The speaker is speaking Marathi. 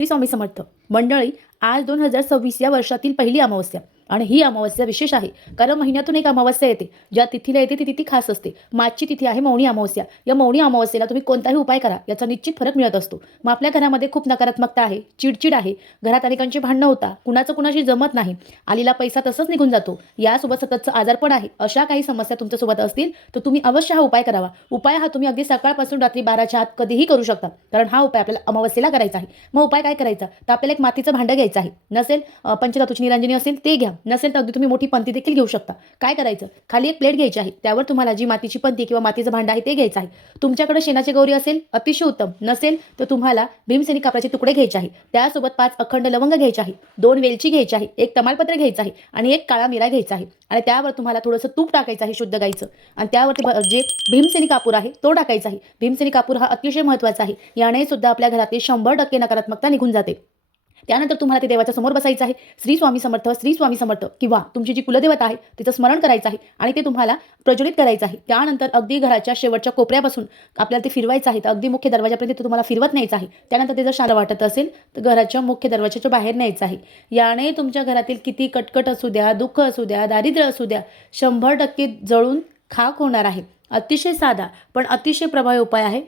श्री स्वामी समर्थ मंडळी. आज 2026 या वर्षातील पहिली अमावस्या आणि ही अमावस्या विशेष आहे, कारण महिन्यातून एक अमावस्या येते. ज्या तिथीला येते ती तिथी खास असते. मागची तिथी आहे मौनी अमावस्या. या मौनी अमावस्येला तुम्ही कोणताही उपाय करा, याचा निश्चित फरक मिळत असतो. मग आपल्या घरामध्ये खूप नकारात्मकता आहे, चिडचिड आहे, घरात अनेकांची भांडणं होता, कुणाचं कुणाशी जमत नाही, आलेला पैसा तसंच निघून जातो, यासोबत सततचं आजारपण आहे, अशा काही समस्या तुमच्यासोबत असतील तर तुम्ही अवश्य हा उपाय करावा. उपाय हा तुम्ही अगदी सकाळपासून रात्री 12च्या आत कधीही करू शकता, कारण हा उपाय आपल्याला अमावस्येला करायचा आहे. मग उपाय काय करायचा, तर आपल्याला एक मातीचं भांडं घ्यायचं आहे. नसेल पंचधातूची निरांजनी असेल ते घ्या, नसेल तर अगदी तुम्ही मोठी पंती देखील घेऊ शकता. काय करायचं, खाली एक प्लेट घ्यायची आहे, त्यावर तुम्हाला जी मातीची पंती किंवा मातीचं भांडं आहे ते घ्यायचं आहे. तुमच्याकडे शेणाची गौरी असेल अतिशय उत्तम, नसेल तर तुम्हाला भीमसेनी कापडाचे तुकडे घ्यायचे आहे. त्यासोबत 5 अखंड लवंग घ्यायचे आहे, 2 वेलची घ्यायची आहे, 1 तमालपत्र घ्यायचं आहे आणि 1 काळा मिरा घ्यायचा आहे. आणि त्यावर तुम्हाला थोडंसं तूप टाकायचं आहे शुद्ध गाईचं, आणि त्यावरती जे भीमसेनी कापूर आहे तो टाकायचा आहे. भीमसेनी कापूर हा अतिशय महत्त्वाचा आहे, याने सुद्धा आपल्या घरातील 100% नकारात्मकता निघून जाते. त्यानंतर तुम्हाला ते देवाच्या समोर बसायचं आहे. श्री स्वामी समर्थ, श्री स्वामी समर्थ, किंवा तुमची जी कुलदेवता आहे तिचं स्मरण करायचं आहे आणि ते तुम्हाला प्रज्वलित करायचं आहे. त्यानंतर अगदी घराच्या शेवटच्या कोपऱ्यापासून आपल्याला ते फिरवायचं आहे, तर अगदी मुख्य दरवाजापर्यंत ते तुम्हाला फिरवत न्यायचं आहे. त्यानंतर ते जर शांत वाटत असेल तर घराच्या मुख्य दरवाजाच्या बाहेर न्यायचं आहे. याने तुमच्या घरातील किती कटकट असू द्या, दुःख असू द्या, दारिद्र्य असू द्या, 100% जळून खाक होणार आहे. अतिशय साधा पण अतिशय प्रभावी उपाय आहे.